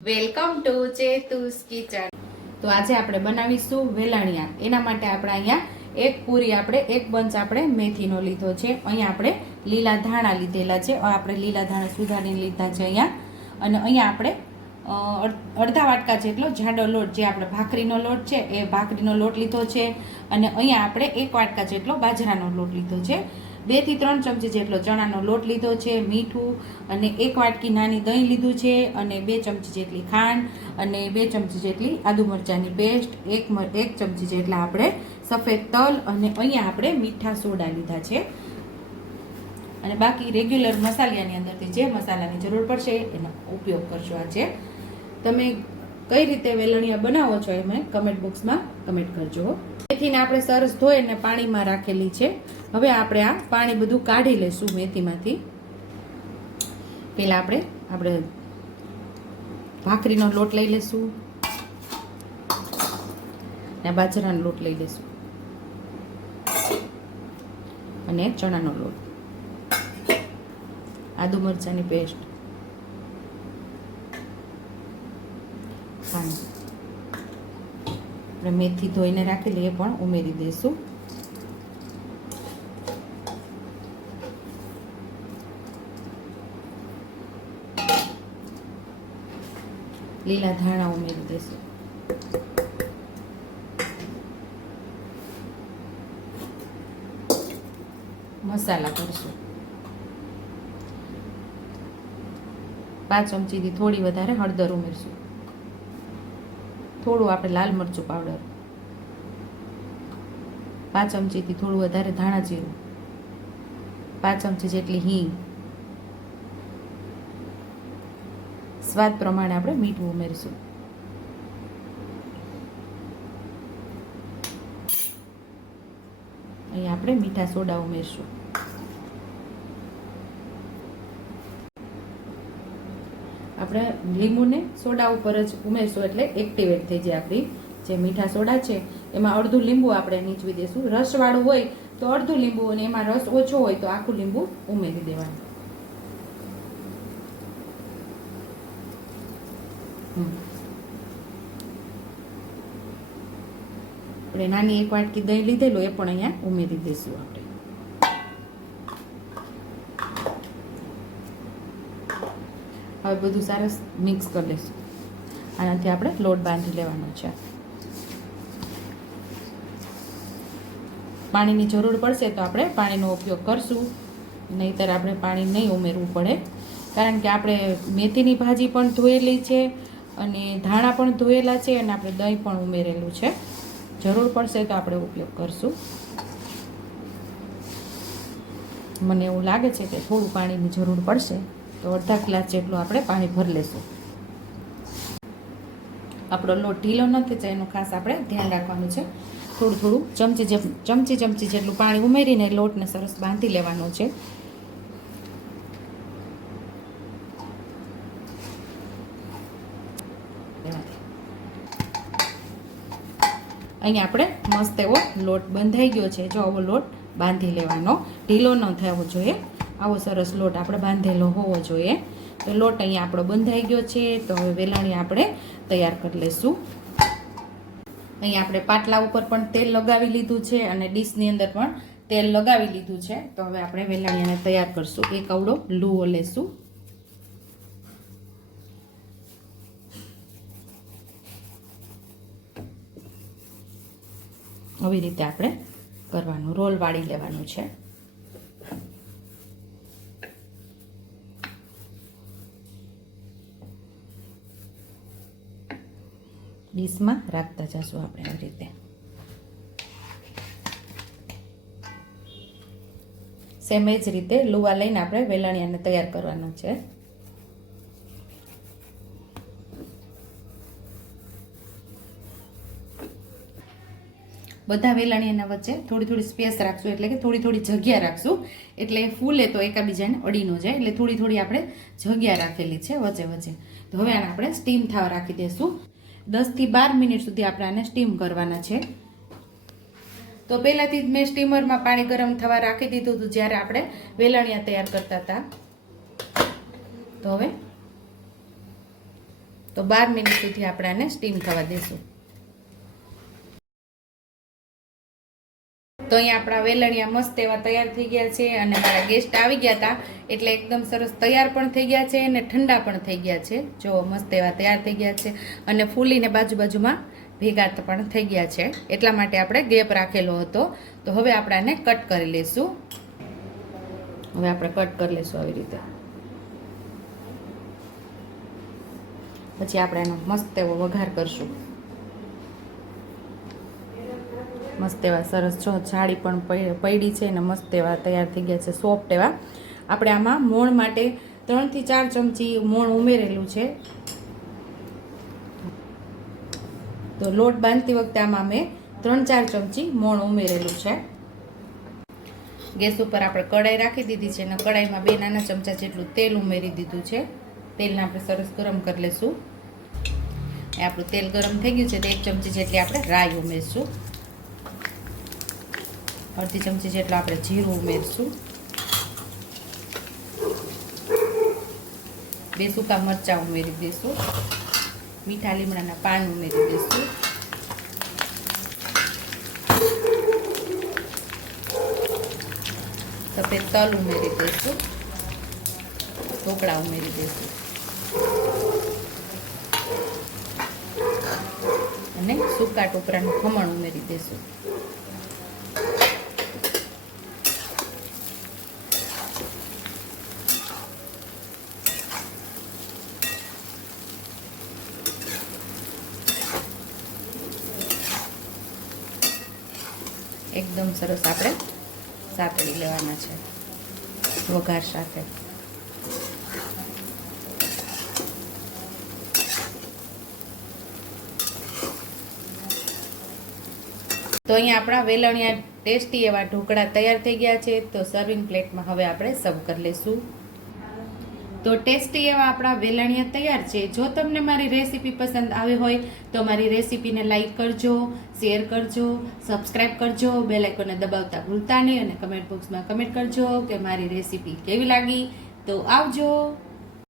Welcome to ચેતુસ kitchen. તો આજે આપણે બનાવીશું વેલાણિયા। એના માટે આપણે અહીંયા એક પૂરી એક બંચ આપણે મેથીનો લીધો છે। અહીંયા આપણે લીલા ધાણા લીધેલા છે। આપણે લીલા ધાણા સુધારીને લીધા છે અહીંયા। અને અહીંયા આપણે અડધા વાટકા જેટલો જાડો લોટ, જે આપણે ભાખરીનો લોટ છે એ ભાખરીનો લોટ લીધો છે। અને અહીંયા આપણે 1 વાટકા જેટલો બાજરાનો લોટ લીધો છે। 2 થી 3 ચમચી જેટલો ચણાનો લોટ લીધો છે, મીઠું અને 1 વાટકી નાની દહીં લીધું છે, અને 2 ચમચી જેટલી ખાંડ અને 2 ચમચી જેટલી આદુ મરચાંની પેસ્ટ, 1 ચમચી જેટલા આપણે સફેદ તલ, અને અહીંયા આપણે મીઠા સોડા લીધા છે। અને બાકી રેગ્યુલર મસાલાની અંદરથી જે મસાલાની જરૂર પડશે એનો ઉપયોગ કરશો આજે। તમે કઈ રીતે વેલણિયા બનાવો છો એ મને કમેન્ટ બોક્સમાં કમેન્ટ કરજો। મેથીને આપણે સરસ ધોઈને પાણીમાં રાખેલી છે। હવે આપણે આ પાણી બધું કાઢી લઈશું મેથીમાંથી। પહેલા આપણે ભાખરીનો લોટ લઈ લઈશું અને બાજરાનો લોટ લઈ લઈશું અને ચણાનો લોટ, આદુ મરચાંની પેસ્ટ, ખાંડ, આપણે મેથી ધોઈને રાખેલી એ પણ ઉમેરી દઈશું। લીલા ધાણા ઉમેરી દઈશું। મસાલા કરશું। 5 ચમચીથી થોડી વધારે હળદર ઉમેરશું। થોડું આપણે લાલ મરચું પાવડર, 5 ચમચીથી થોડું વધારે ધાણા જીરું, 5 ચમચી જેટલી હિંગ, સ્વાદ પ્રમાણે આપણે મીઠું ઉમેરીશું। અહીં આપણે મીઠા સોડા ઉમેરશું। આપણે લીંબુને સોડા ઉપર જ ઉમેરશું એટલે એક્ટિવેટ થઈ જાય આપણી જે મીઠા સોડા છે એમાં અડધું લીંબુ આપણે નીચવી દઈશું। રસવાળું હોય તો અડધું લીંબુ, અને એમાં રસ ઓછો હોય તો આખું લીંબુ ઉમેરી દેવાનું। આપણે નાની 1 વાટકી દહીં લીધેલું એ પણ અહીંયા ઉમેરી દઈશું આપણે। હવે બધું સરસ મિક્સ કરી લઈશું। આનાથી આપણે લોટ બાંધી લેવાનો છે। પાણીની જરૂર પડશે તો આપણે પાણીનો ઉપયોગ કરશું, નહીંતર આપણે પાણી નહીં ઉમેરવું પડે, કારણ કે આપણે મેથીની ભાજી પણ ધોયેલી છે અને ધાણા પણ ધોયેલા છે, અને આપણે દહીં પણ ઉમેરેલું છે। જરૂર પડશે તો આપણે ઉપયોગ કરશું। મને એવું લાગે છે કે થોડું પાણીની જરૂર પડશે, તો અડધા ગ્લાસ જેટલું આપણે પાણી ભરી લેશું। આપણો લોટ ઢીલો નથી જાય એનું ખાસ આપણે ધ્યાન રાખવાનું છે। થોડું ચમચી જેટલું પાણી ઉમેરીને લોટને સરસ બાંધી લેવાનો છે। અહીંયા આપણે મસ્ત એવો લોટ બંધાઈ ગયો છે। જો આવો લોટ બાંધી લેવાનો, ઢીલો ન થવો જોઈએ, આવો સરસ લોટ આપણે બાંધેલો હોવો જોઈએ। તો લોટ અહીંયા આપણો બંધાઈ ગયો છે। તો હવે વેલણી આપણે તૈયાર કરી લઈશું। અહીંયા આપણે પાટલા ઉપર પણ તેલ લગાવી લીધું છે અને ડીશની અંદર પણ તેલ લગાવી લીધું છે। તો હવે આપણે વેલણીયાને તૈયાર કરશું। એક અવળો લુઓ લેશું, આવી રીતે આપણે કરવાનું, રોલ વાળી લેવાનું છે। ડીશમાં રાખતા જશું આપણે આવી રીતે। સેમ જ રીતે લુવા લઈને આપણે વેલણિયાને તૈયાર કરવાનો છે। બધા વેલણિયાના વચ્ચે થોડી સ્પેસ રાખશું, એટલે કે થોડી જગ્યા રાખશું, એટલે ફૂલે તો એકાબીજાને અડી ન જાય, એટલે થોડી આપણે જગ્યા રાખેલી છે વચ્ચે। તો હવે આને આપણે સ્ટીમ થવા રાખી દઈશું। 10 થી 12 મિનિટ સુધી આપણે આને સ્ટીમ કરવાના છે। તો પહેલાથી જ મેં સ્ટીમરમાં પાણી ગરમ થવા રાખી દીધું હતું જ્યારે આપણે વેલણિયા તૈયાર કરતા હતા। તો હવે તો 12 મિનિટ સુધી આપણે આને સ્ટીમ થવા દેશું. તો અહીંયા આપણા વેલણિયા મસ્ત એવા તૈયાર થઈ ગયા છે અને મારા ગેસ્ટ આવી ગયા હતા એટલે એકદમ સરસ તૈયાર પણ થઈ ગયા છે અને ઠંડા પણ થઈ ગયા છે. જો મસ્ત એવા તૈયાર થઈ ગયા છે અને ફૂલીને બાજુમાં ભેગા પણ થઈ ગયા છે. એટલા માટે આપણે ગેપ રાખેલો હતો. તો હવે આપણે આને કટ કરી લઈશું. હવે આપણે કટ કરી લઈશું આવી રીતે. પછી આપણે એનો મસ્ત એવો વઘાર કરશું. મસ્ત એવા સરસ જો જાળી પણ પડી છે અને મસ્ત એવા તૈયાર થઈ ગયા છે, સોફ્ટ એવા. આપણે આમાં મોણ માટે 3 થી 4 ચમચી મોણ ઉમેરેલું છે. તો લોટ બાંધતી વખતે આમાં મેં 3-4 ચમચી મોણ ઉમેરેલું છે. ગેસ ઉપર આપણે કઢાઈ રાખી દીધી છે અને કઢાઈમાં 2 નાના ચમચા જેટલું તેલ ઉમેરી દીધું છે. તેલને આપણે સરસ ગરમ કરી લઈશું. આપણું તેલ ગરમ થઈ ગયું છે તો 1 ચમચી જેટલી આપણે રાઈ ઉમેરશું. અડધી ચમચી જેટલું આપણે જીરું ઉમેરશું. 2 સૂકા મરચાં ઉમેરી દઈશું. મીઠા લીમડાના પાન ઉમેરી દઈશું. સફેદ તલ ઉમેરી દઈશું. ઢોકળા ઉમેરી દઈશું અને સૂકા ટોપરાનું ખમણ ઉમેરી દઈશું. એકદમ સરસ આપણે સાતળી લેવાના છે વઘાર સાથે. તો અહીંયા આપણા વેલણિયા ટેસ્ટી એવા ઢોકળા તૈયાર થઈ ગયા છે. તો સર્વિંગ પ્લેટમાં હવે આપણે સર્વ કરી લઈશું. તો ટેસ્ટી એવા આપણા વેલણિયા તૈયાર છે. જો તમને મારી રેસીપી પસંદ આવી હોય તો મારી રેસીપીને લાઈક કરજો, શેર કરજો, સબસ્ક્રાઈબ કરજો, બેલ આઇકોનને દબાવતા ભૂલતા નહીં અને કમેન્ટ બોક્સમાં કમેન્ટ કરજો કે મારી રેસીપી કેવી લાગી. તો આવજો.